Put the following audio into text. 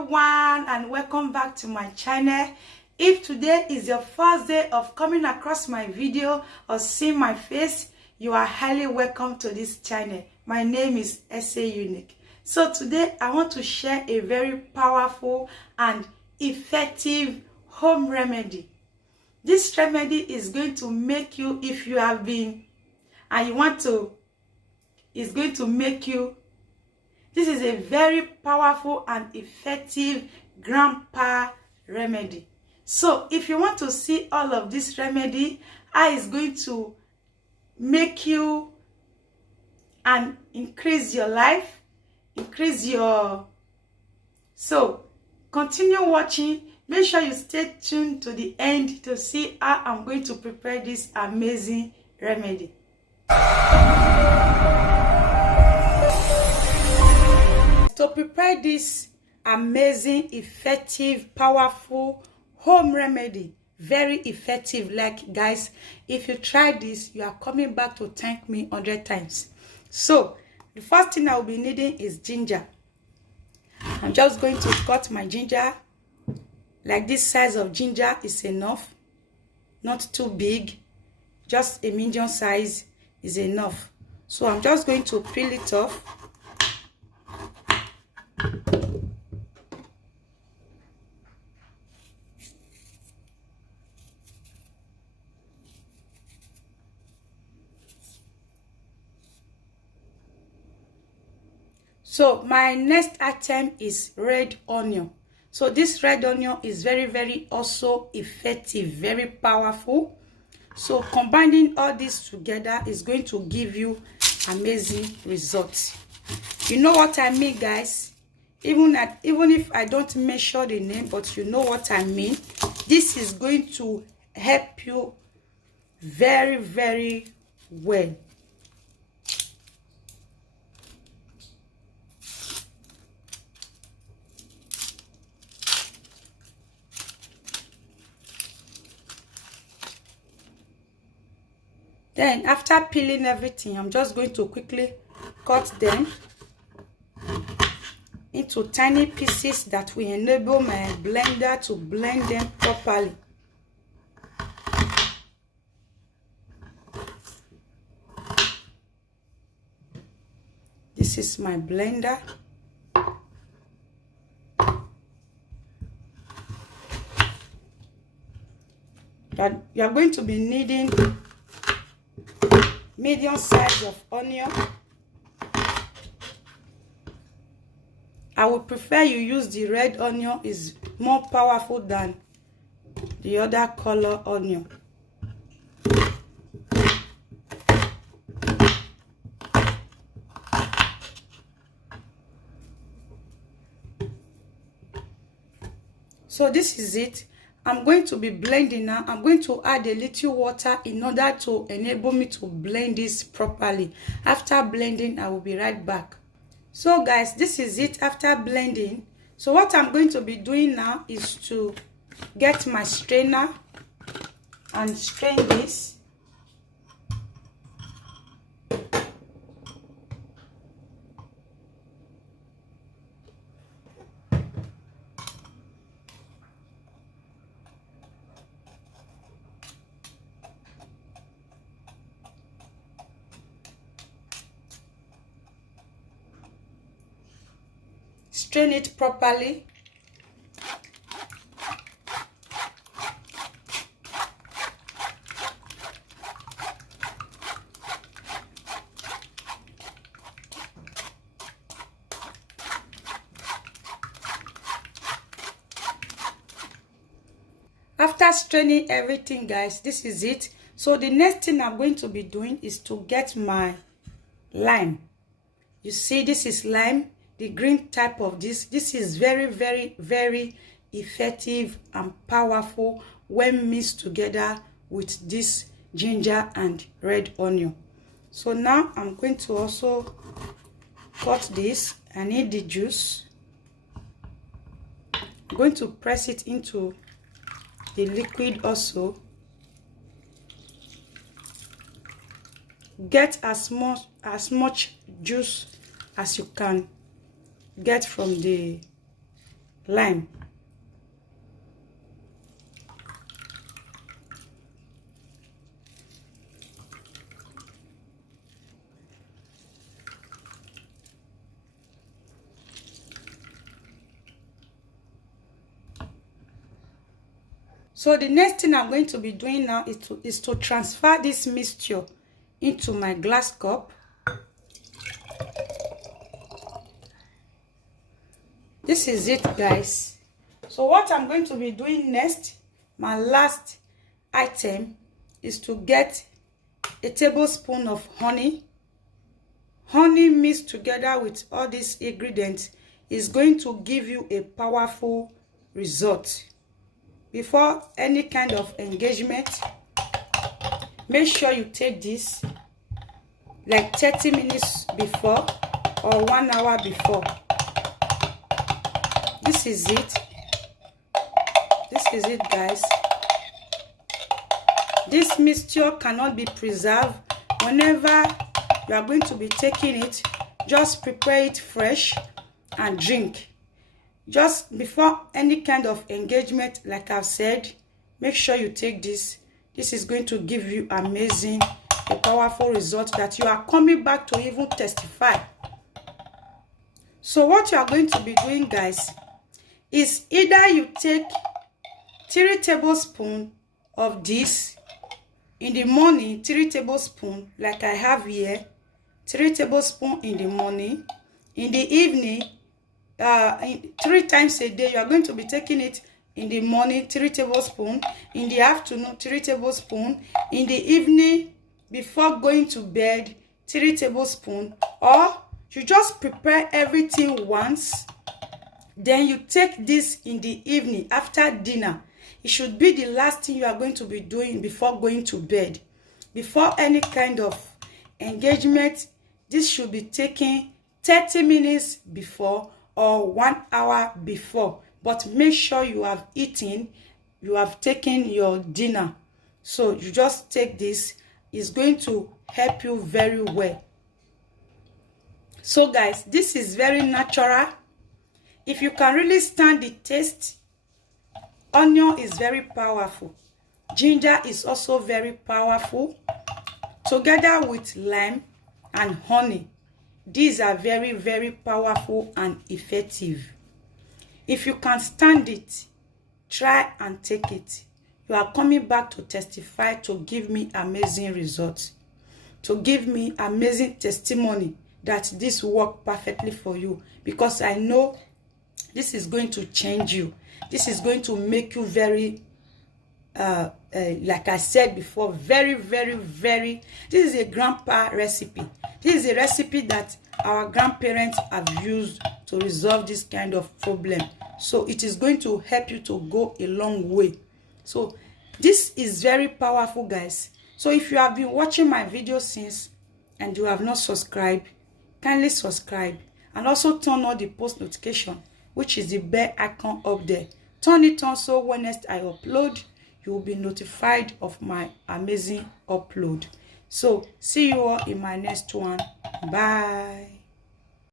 everyone, and welcome back to my channel. If today is your first day of coming across my video or seeing my face, you are highly welcome to this channel. My name is SA Unique. So today I want to share a very powerful and effective home remedy. This remedy is going to make you, if you have been and you want to, it's going to make you. This is a very powerful and effective grandpa remedy. So if you want to see all of this remedy, how it's going to make you and increase your life, increase your... So continue watching. Make sure you stay tuned to the end to see how I'm going to prepare this amazing remedy. To prepare this amazing, effective, powerful home remedy, very effective, like guys, if you try this, you are coming back to thank me 100 times. So the first thing I will be needing is ginger. I'm just going to cut my ginger. Like this size of ginger is enough, not too big, just a medium size is enough. So I'm just going to peel it off. So my next item is red onion. So this red onion is very also effective, very powerful. So combining all this together is going to give you amazing results. You know what I mean, guys? Even if I don't mention the name, but you know what I mean. This is going to help you very well. Then after peeling everything, I'm just going to quickly cut them into tiny pieces that will enable my blender to blend them properly. This is my blender. You are going to be needing medium size of onion. I would prefer you use the red onion, is more powerful than the other color onion. So this is it. I'm going to be blending now. I'm going to add a little water in order to enable me to blend this properly. After blending, I will be right back. So guys, this is it after blending. So what I'm going to be doing now is to get my strainer and strain this. Strain it properly. After straining everything, guys, this is it. So the next thing I'm going to be doing is to get my lime. You see, this is lime. The green type of this is very effective and powerful when mixed together with this ginger and red onion. So now I'm going to also cut this. I need the juice. I'm going to press it into the liquid also. Get as much juice as you can get from the lime. So the next thing I'm going to be doing now is to transfer this mixture into my glass cup. This is it, guys. So what I'm going to be doing next, my last item, is to get a tablespoon of honey. Honey mixed together with all these ingredients is going to give you a powerful result. Before any kind of engagement, make sure you take this like 30 minutes before or 1 hour before. This is it. This is it, guys. This mixture cannot be preserved. Whenever you are going to be taking it, just prepare it fresh and drink. Just before any kind of engagement, like I've said, make sure you take this. This is going to give you amazing, a powerful result that you are coming back to even testify. So what you are going to be doing, guys, is either you take 3 tablespoons of this in the morning, 3 tablespoons like I have here, 3 tablespoons in the morning. In the evening, 3 times a day, you are going to be taking it. In the morning, 3 tablespoons. In the afternoon, 3 tablespoons. In the evening, before going to bed, 3 tablespoons. Or you just prepare everything once. Then you take this in the evening after dinner. It should be the last thing you are going to be doing before going to bed. Before any kind of engagement, this should be taken 30 minutes before or 1 hour before. But make sure you have eaten, you have taken your dinner. So you just take this. It's going to help you very well. So guys, this is very natural. If you can really stand the taste, onion is very powerful. Ginger is also very powerful. Together with lime and honey, these are very, very powerful and effective. If you can stand it, try and take it. You are coming back to testify, to give me amazing results, to give me amazing testimony that this worked perfectly for you, because I know this is going to change you. This is going to make you very, like I said before, very, very, very. This is a grandpa recipe. This is a recipe that our grandparents have used to resolve this kind of problem. So it is going to help you to go a long way. So this is very powerful, guys. So if you have been watching my video since and you have not subscribed, kindly subscribe and also turn on the post notification, which is the bell icon up there. Turn it on so when next I upload, you will be notified of my amazing upload. So see you all in my next one. Bye.